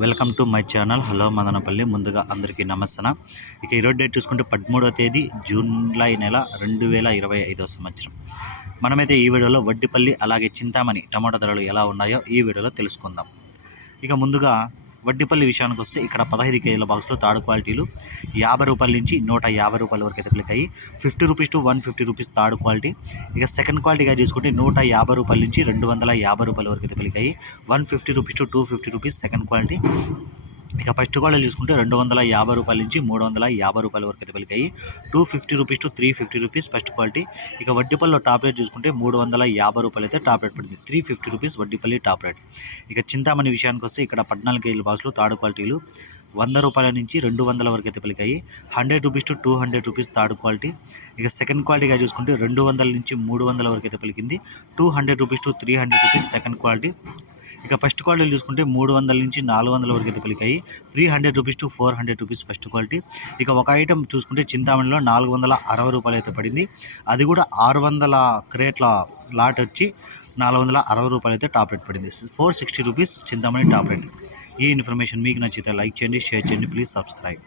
Welcome to my channel. Hello Madanapalli. ముందుగా అందరికీ నమస్తన ఇక ఈరోజు డేట్ చూసుకుంటే పదమూడవ తేదీ జూలై నెల రెండు వేల ఇరవై ఐదవ సంవత్సరం. మనమైతే ఈ వీడియోలో వడ్డిపల్లి అలాగే చింతామణి టమాటా ధరలు ఎలా ఉన్నాయో ఈ వీడియోలో తెలుసుకుందాం. ఇక ముందుగా వడ్డిపల్లి విషయానికి వస్తే ఇక్కడ పదహైదు కేజీల బాక్స్లో తాడు క్వాలిటీలు యాభై రూపాయల నుంచి నూట యాభై రూపాయల వరకు అయితే పిలికాయి fifty rupees to one fifty rupees third quality. ఇక సెకండ్ క్వాలిటీగా చూసుకుంటే నూట యాభై రూపాయల నుంచి రెండు వందల యాభై రూపాయల వరకు అయితే పిలికాయి one fifty rupees to two fifty rupees second quality. ఇక ఫస్ట్ క్వాలిటీ చూసుకుంటే రెండు వందల యాభై రూపాయల నుంచి మూడు వందల యాభై రూపాయల వరకు అయితే పలికాయి. Two fifty rupees to three fifty rupees first quality ఇక వడ్డీపల్లిలో టాప్ రేట్ చూసుకుంటే మూడు వందల యాభై రూపాయలు అయితే టాప్ రేట్ పడింది. Three fifty rupees Vaddipalli top rate ఇక చింతామణి విషయానికి వస్తే ఇక్కడ పద్నాలుగు కేజీల బాసులు థర్డ్ క్వాలిటీలు వంద రూపాయల నుంచి రెండు వందల వరకు అయితే పలికాయి. Hundred rupees to two hundred rupees third quality ఇక సెకండ్ క్వాలిటీగా చూసుకుంటే రెండు వందల నుంచి మూడు వందల వరకు అయితే పలికింది. Two hundred rupees to three hundred rupees second quality ఇక ఫస్ట్ క్వాలిటీ చూసుకుంటే మూడు వందల నుంచి నాలుగు వందల వరకు అయితే పలికాయి. Three hundred rupees to four hundred rupees first quality. ఇక ఒక ఐటెం చూసుకుంటే చింతామణిలో నాలుగు వందల అరవై రూపాయలు అయితే పడింది. అది కూడా ఆరు వందల క్రేట్ల లాట్ వచ్చి నాలుగు వందల అరవై రూపాయలు అయితే టాప్ రేట్ పడింది. Four sixty rupees Chintamani top rate. ఈ ఇన్ఫర్మేషన్ మీకు నచ్చితే లైక్ చేయండి షేర్ చేయండి ప్లీజ్ సబ్స్క్రైబ్.